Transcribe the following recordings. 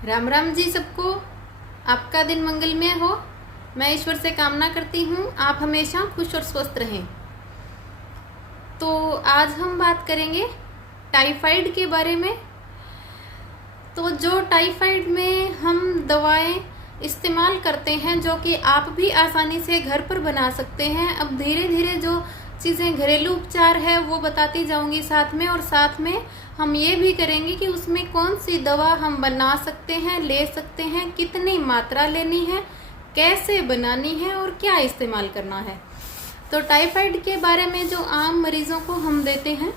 राम राम जी सबको। आपका दिन मंगलमय हो। मैं ईश्वर से कामना करती हूँ आप हमेशा खुश और स्वस्थ रहें। तो आज हम बात करेंगे टाइफाइड के बारे में। तो जो टाइफाइड में हम दवाएं इस्तेमाल करते हैं जो कि आप भी आसानी से घर पर बना सकते हैं। अब धीरे धीरे जो चीज़ें घरेलू उपचार है वो बताती जाऊंगी साथ में, और साथ में हम ये भी करेंगे कि उसमें कौन सी दवा हम बना सकते हैं, ले सकते हैं, कितनी मात्रा लेनी है, कैसे बनानी है और क्या इस्तेमाल करना है। तो टाइफाइड के बारे में जो आम मरीजों को हम देते हैं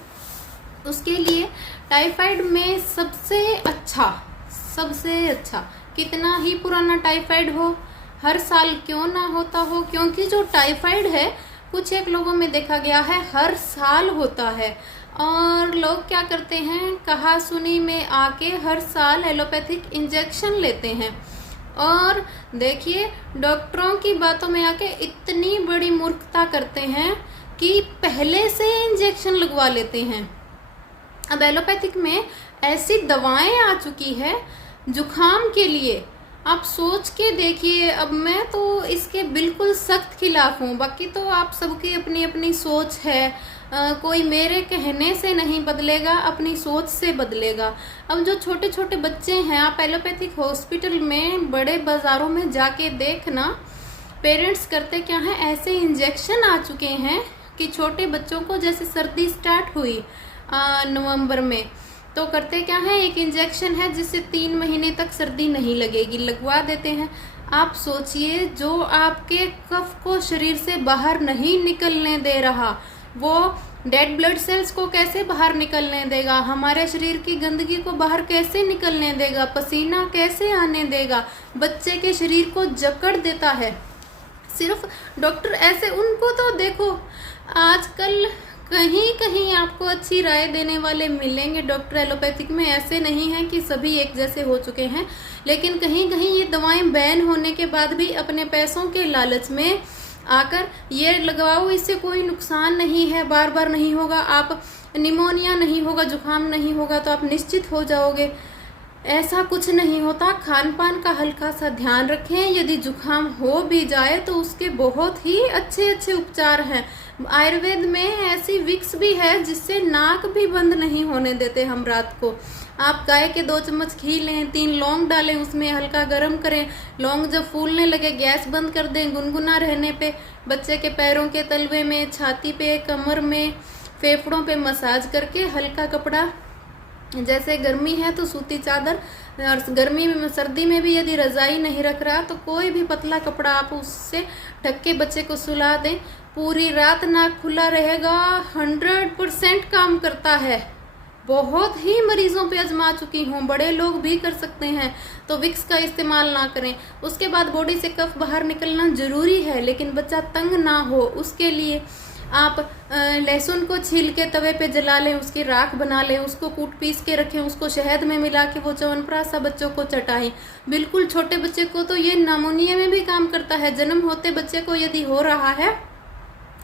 उसके लिए टाइफाइड में सबसे अच्छा कितना ही पुराना टाइफाइड हो, हर साल क्यों ना होता हो, क्योंकि जो टाइफाइड है कुछ एक लोगों में देखा गया है हर साल होता है। और लोग क्या करते हैं, कहा सुनी में आके हर साल एलोपैथिक इंजेक्शन लेते हैं। और देखिए डॉक्टरों की बातों में आके इतनी बड़ी मूर्खता करते हैं कि पहले से इंजेक्शन लगवा लेते हैं। अब एलोपैथिक में ऐसी दवाएं आ चुकी है जुखाम के लिए, आप सोच के देखिए। अब मैं तो इसके बिल्कुल सख्त खिलाफ हूँ, बाकी तो आप सबकी अपनी अपनी सोच है। कोई मेरे कहने से नहीं बदलेगा, अपनी सोच से बदलेगा। अब जो छोटे छोटे बच्चे हैं, आप एलोपैथिक हॉस्पिटल में बड़े बाजारों में जाके देखना, पेरेंट्स करते क्या है, ऐसे इंजेक्शन आ चुके हैं कि छोटे बच्चों को जैसे सर्दी स्टार्ट हुई नवंबर में, तो करते क्या है, एक इंजेक्शन है जिससे 3 महीने तक सर्दी नहीं लगेगी, लगवा देते हैं। आप सोचिए, जो आपके कफ को शरीर से बाहर नहीं निकलने दे रहा वो डेड ब्लड सेल्स को कैसे बाहर निकलने देगा, हमारे शरीर की गंदगी को बाहर कैसे निकलने देगा, पसीना कैसे आने देगा, बच्चे के शरीर को जकड़ देता है। सिर्फ डॉक्टर ऐसे, उनको तो देखो आजकल कहीं कहीं आपको अच्छी राय देने वाले मिलेंगे डॉक्टर एलोपैथिक में, ऐसे नहीं है कि सभी एक जैसे हो चुके हैं। लेकिन कहीं कहीं ये दवाएं बैन होने के बाद भी अपने पैसों के लालच में आकर ये लगवाओ, इससे कोई नुकसान नहीं है, बार बार नहीं होगा, आप निमोनिया नहीं होगा, जुकाम नहीं होगा तो आप निश्चित हो जाओगे। ऐसा कुछ नहीं होता। खान पान का हल्का सा ध्यान रखें। यदि जुकाम हो भी जाए तो उसके बहुत ही अच्छे अच्छे उपचार हैं। आयुर्वेद में ऐसी विक्स भी है जिससे नाक भी बंद नहीं होने देते हम रात को। आप गाय के 2 चम्मच घी लें, 3 लौंग डालें, उसमें हल्का गर्म करें, लौंग जब फूलने लगे गैस बंद कर दें, गुनगुना रहने पे बच्चे के पैरों के तलवे में, छाती पे, कमर में, फेफड़ों पे मसाज करके हल्का कपड़ा, जैसे गर्मी है तो सूती चादर, और गर्मी में सर्दी में भी यदि रजाई नहीं रख रहा तो कोई भी पतला कपड़ा आप उससे ढक के बच्चे को सुला दें। पूरी रात नाक खुला रहेगा, 100% काम करता है। बहुत ही मरीजों पे आजमा चुकी हूँ, बड़े लोग भी कर सकते हैं। तो विक्स का इस्तेमाल ना करें। उसके बाद बॉडी से कफ बाहर निकलना जरूरी है, लेकिन बच्चा तंग ना हो उसके लिए आप लहसुन को छील के तवे पे जला लें, उसकी राख बना लें, उसको कूट पीस के रखें, उसको शहद में मिला के वो च्यवनप्राश बच्चों को चटाएं। बिल्कुल छोटे बच्चे को तो ये नामोनिया में भी काम करता है। जन्म होते बच्चे को यदि हो रहा है,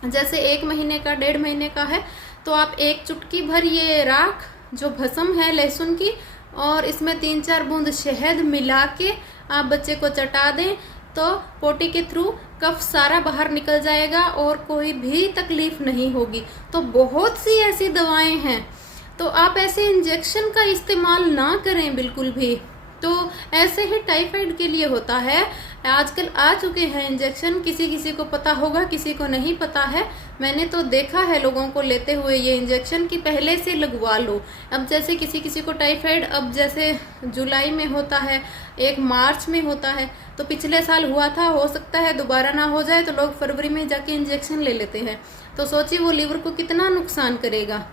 जैसे 1 महीने का, 1.5 महीने का है, तो आप 1 चुटकी भर ये राख जो भस्म है लहसुन की, और इसमें 3-4 बूंद शहद मिला के आप बच्चे को चटा दें तो पोटी के थ्रू कफ सारा बाहर निकल जाएगा और कोई भी तकलीफ नहीं होगी। तो बहुत सी ऐसी दवाएं हैं, तो आप ऐसे इंजेक्शन का इस्तेमाल ना करें बिल्कुल भी। तो ऐसे ही टाइफाइड के लिए होता है। आजकल आ चुके हैं इंजेक्शन, किसी किसी को पता होगा, किसी को नहीं पता है। मैंने तो देखा है लोगों को लेते हुए ये इंजेक्शन कि पहले से लगवा लो। अब जैसे किसी किसी को टाइफाइड अब जैसे जुलाई में होता है, 1 मार्च में होता है, तो पिछले साल हुआ था, हो सकता है दोबारा ना हो जाए, तो लोग फरवरी में जाके इंजेक्शन ले लेते हैं। तो सोचिए वो लीवर को कितना नुकसान करेगा।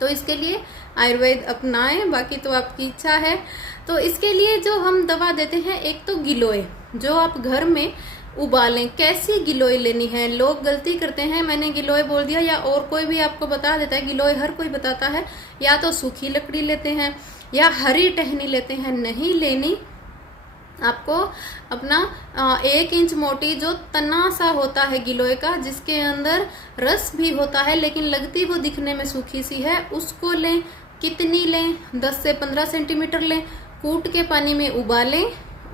तो इसके लिए आयुर्वेद अपनाएं, बाकी तो आपकी इच्छा है। तो इसके लिए जो हम दवा देते हैं, एक तो गिलोय, जो आप घर में उबालें। कैसी गिलोय लेनी है, लोग गलती करते हैं, मैंने गिलोय बोल दिया या और कोई भी आपको बता देता है। गिलोय हर कोई बताता है, या तो सूखी लकड़ी लेते हैं या हरी टहनी लेते हैं। नहीं लेनी, आपको अपना 1 इंच मोटी जो तना सा होता है गिलोय का, जिसके अंदर रस भी होता है लेकिन लगती वो दिखने में सूखी सी है, उसको लें। कितनी लें? 10 से 15 सेंटीमीटर लें। कूट के पानी में उबालें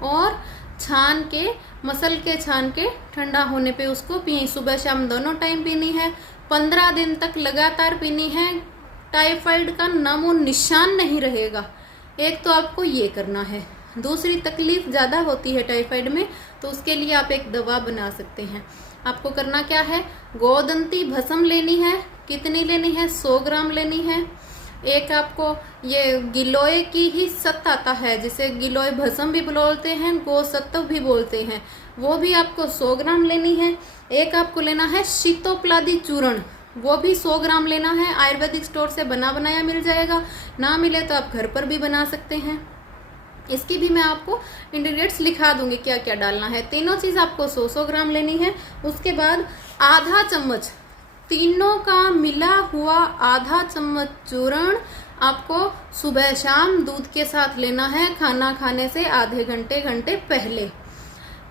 और छान के, मसल के छान के ठंडा होने पे उसको पिए। सुबह शाम दोनों टाइम पीनी है, 15 दिन तक लगातार पीनी है। टाइफाइड का नामो निशान नहीं रहेगा। एक तो आपको ये करना है। दूसरी तकलीफ ज़्यादा होती है टाइफाइड में, तो उसके लिए आप एक दवा बना सकते हैं। आपको करना क्या है, गोदंती भस्म लेनी है। कितनी लेनी है, 100 ग्राम लेनी है। एक आपको ये गिलोय की ही सत्त आता है, जिसे गिलोय भस्म भी बोलते हैं, गोसत्व भी बोलते हैं, वो भी आपको 100 ग्राम लेनी है। एक आपको लेना है शीतोपलादी चूर्ण, वो भी 100 ग्राम लेना है। आयुर्वेदिक स्टोर से बना बनाया मिल जाएगा, ना मिले तो आप घर पर भी बना सकते हैं। इसकी भी मैं आपको इंग्रेडिएंट्स लिखा दूंगी क्या क्या डालना है। तीनों चीज आपको 100-100 ग्राम लेनी है। उसके बाद आधा चम्मच, तीनों का मिला हुआ आधा चम्मच चूर्ण आपको सुबह शाम दूध के साथ लेना है, खाना खाने से आधे घंटे पहले।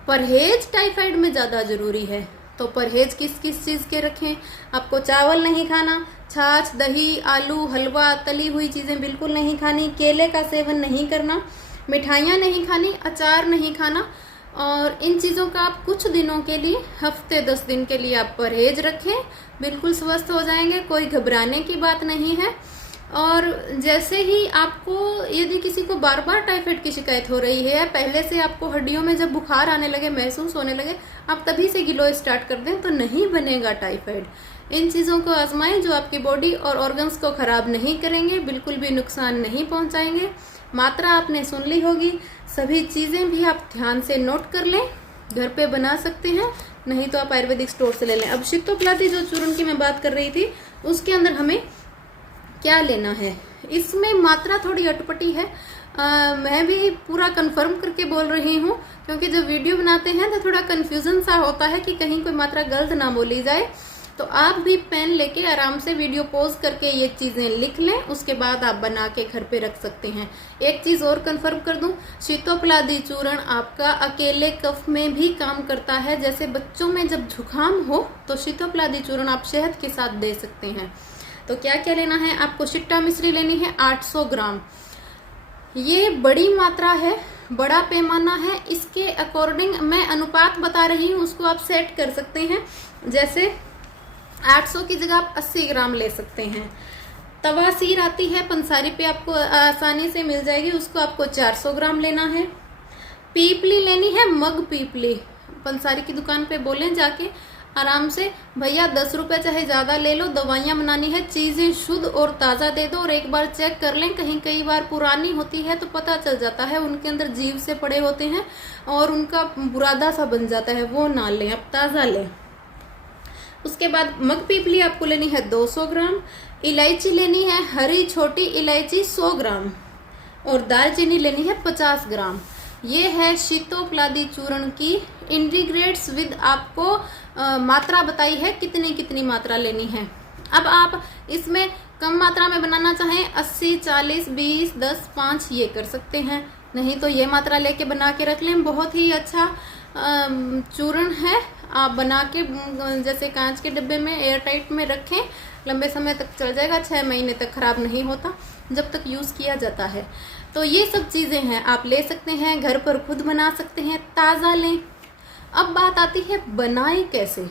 परहेज टाइफाइड में ज्यादा जरूरी है, तो परहेज किस किस चीज के रखें। आपको चावल नहीं खाना, छाछ, दही, आलू, हलवा, तली हुई चीजें बिल्कुल नहीं खानी, केले का सेवन नहीं करना, मिठाइयाँ नहीं खानी, अचार नहीं खाना। और इन चीज़ों का आप कुछ दिनों के लिए, हफ्ते 10 दिन के लिए आप परहेज रखें, बिल्कुल स्वस्थ हो जाएंगे। कोई घबराने की बात नहीं है। और जैसे ही आपको, यदि किसी को बार बार टाइफाइड की शिकायत हो रही है, या पहले से आपको हड्डियों में जब बुखार आने लगे, महसूस होने लगे, आप तभी से गिलोय स्टार्ट कर दें, तो नहीं बनेगा टाइफाइड। इन चीज़ों को आजमाएं जो आपकी बॉडी और ऑर्गन्स को खराब नहीं करेंगे, बिल्कुल भी नुकसान नहीं पहुंचाएंगे। मात्रा आपने सुन ली होगी, सभी चीज़ें भी आप ध्यान से नोट कर लें। घर पे बना सकते हैं, नहीं तो आप आयुर्वेदिक स्टोर से ले लें। अब शीतोपलादी जो चूर्ण की मैं बात कर रही थी, उसके अंदर हमें क्या लेना है, इसमें मात्रा थोड़ी अटपटी है। मैं भी पूरा कंफर्म करके बोल रही हूँ, क्योंकि जब वीडियो बनाते हैं तो थोड़ा कंफ्यूजन सा होता है कि कहीं कोई मात्रा गलत ना बोली जाए। तो आप भी पेन लेके आराम से वीडियो पॉज करके ये चीजें लिख लें, उसके बाद आप बना के घर पे रख सकते हैं। एक चीज और कंफर्म कर दूं, शीतोपलादी चूर्ण आपका अकेले कफ में भी काम करता है। जैसे बच्चों में जब जुकाम हो तो शीतोपलादी चूर्ण आप शहद के साथ दे सकते हैं। तो क्या क्या लेना है, आपको शिट्टा मिश्री लेनी है 800 ग्राम। ये बड़ी मात्रा है, बड़ा पैमाना है, इसके अकॉर्डिंग मैं अनुपात बता रही हूँ, उसको आप सेट कर सकते हैं। जैसे 800 की जगह आप 80 ग्राम ले सकते हैं। तवासीर आती है पंसारी पे, आपको आसानी से मिल जाएगी, उसको आपको 400 ग्राम लेना है। पीपली लेनी है, मग पीपली, पंसारी की दुकान पे बोलें जाके आराम से, भैया 10 रुपए चाहे ज्यादा ले लो, दवाइयाँ बनानी है, चीजें शुद्ध और ताजा दे दो। और एक बार चेक कर लें, कहीं कई बार पुरानी होती है तो पता चल जाता है, उनके अंदर जीव से पड़े होते हैं और उनका बुरादा सा बन जाता है, वो ना लें, आप ताजा लें। उसके बाद मग पीपली आपको लेनी है 200 ग्राम। इलायची लेनी है, हरी छोटी इलायची 100 ग्राम। और दालचीनी लेनी है 50 ग्राम। ये है शीतोपलादी चूर्ण की इंग्रेडिएंट्स विद आपको मात्रा बताई है, कितनी कितनी मात्रा लेनी है। अब आप इसमें कम मात्रा में बनाना चाहें, 80, 40, 20, 10, 5 ये कर सकते हैं। नहीं तो ये मात्रा लेके बना के रख लें, बहुत ही अच्छा चूर्ण है। आप बना के जैसे कांच के डिब्बे में एयर टाइट में रखें, लंबे समय तक चल जाएगा, 6 महीने तक खराब नहीं होता जब तक यूज किया जाता है। तो ये सब चीजें हैं, आप ले सकते हैं, घर पर खुद बना सकते हैं, ताजा लें। अब बात आती है बनाए कैसे।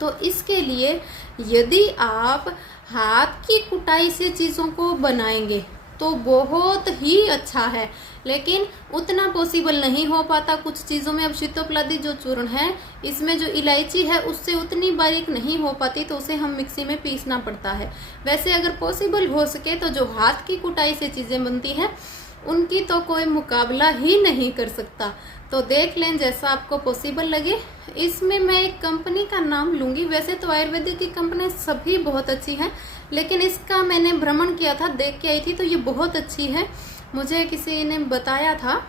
तो इसके लिए यदि आप हाथ की कुटाई से चीजों को बनाएंगे तो बहुत ही अच्छा है, लेकिन उतना पॉसिबल नहीं हो पाता कुछ चीज़ों में। अब शीतोपलादी जो चूर्ण है, इसमें जो इलायची है उससे उतनी बारीक नहीं हो पाती, तो उसे हम मिक्सी में पीसना पड़ता है। वैसे अगर पॉसिबल हो सके तो जो हाथ की कुटाई से चीज़ें बनती हैं उनकी तो कोई मुकाबला ही नहीं कर सकता। तो देख लें जैसा आपको पॉसिबल लगे। इसमें मैं एक कंपनी का नाम लूंगी, वैसे तो आयुर्वेदिक की कंपनी सभी बहुत अच्छी हैं, लेकिन इसका मैंने भ्रमण किया था, देख के आई थी, तो ये बहुत अच्छी है। मुझे किसी ने बताया था,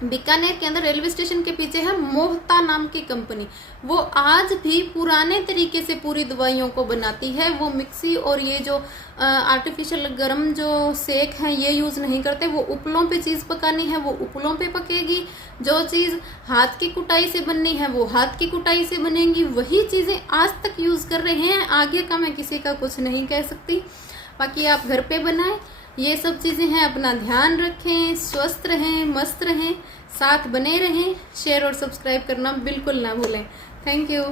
बीकानेर के अंदर रेलवे स्टेशन के पीछे है मोहता नाम की कंपनी। वो आज भी पुराने तरीके से पूरी दवाइयों को बनाती है। वो मिक्सी और ये जो आर्टिफिशियल गर्म जो सेक है ये यूज नहीं करते। वो उपलों पे चीज पकानी है वो उपलों पे पकेगी, जो चीज हाथ की कुटाई से बननी है वो हाथ की कुटाई से बनेगी। वही चीजें आज तक यूज कर रहे हैं, आगे का मैं किसी का कुछ नहीं कह सकती। बाकी आप घर पे बनाएं, ये सब चीज़ें हैं, अपना ध्यान रखें, स्वस्थ रहें, मस्त रहें, साथ बने रहें। शेयर और सब्सक्राइब करना बिल्कुल ना भूलें। Thank you.